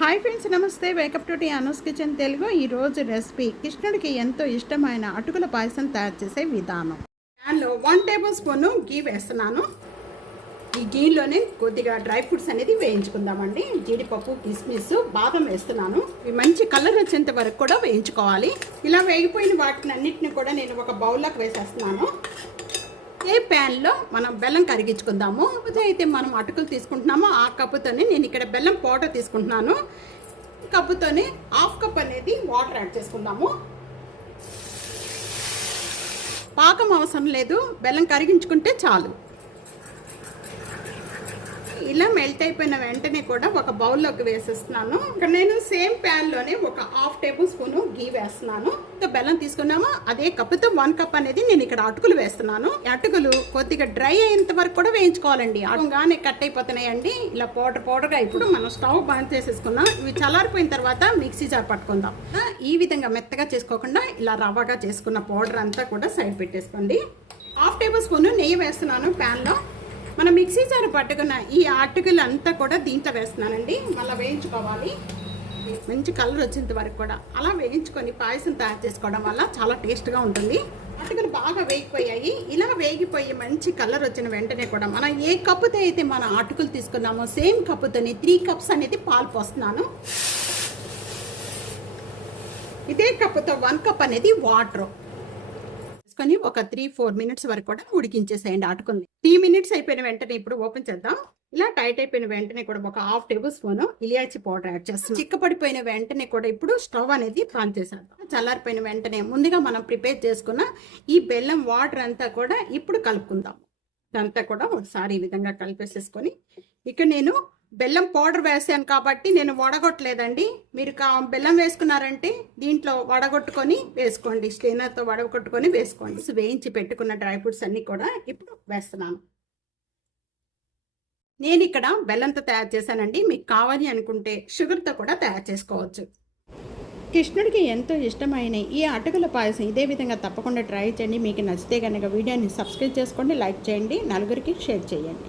Hi friends నమస్తే. Welcome to T Anu's kitchen Telugu ఈరోజు recipe కృష్ణుడికి ఎంతో ఇష్టమైన అటుకుల పాయసం తయారు చేసే విధానం. దానిలో వన్ టేబుల్ స్పూన్ గీ వేస్తున్నాను. ఈ గీలోనే కొద్దిగా డ్రై ఫ్రూట్స్ అనేది వేయించుకుందామండి. జీడిపప్పు కిస్మిస్ బాదం వేస్తున్నాను. ఇవి మంచి కలర్ వచ్చేంత వరకు కూడా వేయించుకోవాలి. ఇలా వేగిపోయిన వాటిని అన్నిటిని కూడా నేను ఒక బౌల్లోకి వేసేస్తున్నాను. ఏ ప్యాన్లో మనం బెల్లం కరిగించుకుందాము. అయితే మనం అటుకులు తీసుకుంటున్నామో ఆ కప్పుతోనే నేను ఇక్కడ బెల్లం పౌడర్ తీసుకుంటున్నాను. కప్పుతోనే హాఫ్ కప్ అనేది వాటర్ యాడ్ చేసుకుందాము. పాకం అవసరం లేదు. బెల్లం కరిగించుకుంటే చాలు. ఇలా మెల్ట్ అయిపోయిన వెంటనే కూడా ఒక బౌల్లోకి వేసేస్తున్నాను. ఇక్కడ నేను సేమ్ ప్యాన్లోనే ఒక హాఫ్ టేబుల్ స్పూన్ గీ వేస్తున్నాను. ఇంకా బెల్లం తీసుకున్నామో? అదే కప్పుతో వన్ కప్ అనేది నేను ఇక్కడ అటుకులు వేస్తున్నాను. ఈ అటుకులు కొద్దిగా డ్రై అయ్యేంత వరకు కూడా వేయించుకోవాలండి. అటుగానే కట్ అయిపోతున్నాయండి. ఇలా పౌడర్ పౌడర్గా ఇప్పుడు మనం స్టవ్ బంద్ చేసేసుకున్నాం. ఇవి చల్లారిపోయిన తర్వాత మిక్సీ జార్ పట్టుకుందాం. ఈ విధంగా మెత్తగా చేసుకోకుండా ఇలా రవ్వగా చేసుకున్న పౌడర్ అంతా కూడా సైడ్ పెట్టేసుకోండి. హాఫ్ టేబుల్ స్పూన్ నెయ్యి వేస్తున్నాను ప్యాన్లో మనం మిక్సీ జార్ పట్టుకున్న ఈ అటుకులు అంతా కూడా దీంట్లో వేస్తున్నానండి. మళ్ళీ వేయించుకోవాలి. మంచి కలర్ వచ్చేంత వరకు కూడా. అలా వేయించుకొని పాయసం తయారు చేసుకోవడం వల్ల చాలా టేస్ట్గా ఉంటుంది. అటుకులు బాగా వేగిపోయాయి. ఇలా వేగిపోయి మంచి కలర్ వచ్చిన వెంటనే కూడా మనం ఏ కప్పుతో అయితే మనం అటుకులు తీసుకున్నామో సేమ్ కప్పుతోనే త్రీ కప్స్ అనేది పాలు పోస్తున్నాను. ఇదే కప్పుతో వన్ కప్ అనేది వాటర్. తీసుకొని ఒక త్రీ ఫోర్ మినిట్స్ వరకు కూడా ఉడికించేసేయండి అటుకుంది టీ మినిట్స్ అయిపోయిన వెంటనే ఇప్పుడు ఓపెన్ చేద్దాం. ఇలా టైట్ అయిపోయిన వెంటనే కూడా ఒక హాఫ్ టేబుల్ స్పూన్ ఇలియాచి పౌడర్ యాడ్ చేస్తాం చిక్కపడిపోయిన వెంటనే కూడా ఇప్పుడు స్టవ్ అనేది ఆన్ చేసేద్దాం. చల్లారిపోయిన వెంటనే ముందుగా మనం ప్రిపేర్ చేసుకున్న ఈ బెల్లం వాటర్ అంతా కూడా ఇప్పుడు కలుపుకుందాం. ఇదంతా కూడా ఒకసారి ఈ విధంగా కలిపేసేసుకొని ఇక్కడ నేను బెల్లం పౌడర్ వేసాను కాబట్టి నేను వడగొట్టలేదండి. మీరు కా బెల్లం వేసుకున్నారంటే దీంట్లో వడగొట్టుకొని వేసుకోండి. స్టేనర్తో వడగొట్టుకొని వేసుకోండి. వేయించి పెట్టుకున్న డ్రై ఫ్రూట్స్ అన్నీ కూడా ఇప్పుడు వేస్తున్నాను. నేను ఇక్కడ బెల్లంతో తయారు చేశానండి. మీకు కావాలి అనుకుంటే షుగర్తో కూడా తయారు చేసుకోవచ్చు. కృష్ణుడికి ఎంతో ఇష్టమైన ఈ అటుకుల పాయసం ఇదే విధంగా తప్పకుండా ట్రై చేయండి. మీకు నచ్చితే కనుక వీడియోని సబ్స్క్రైబ్ చేసుకోండి లైక్ చేయండి నలుగురికి షేర్ చేయండి.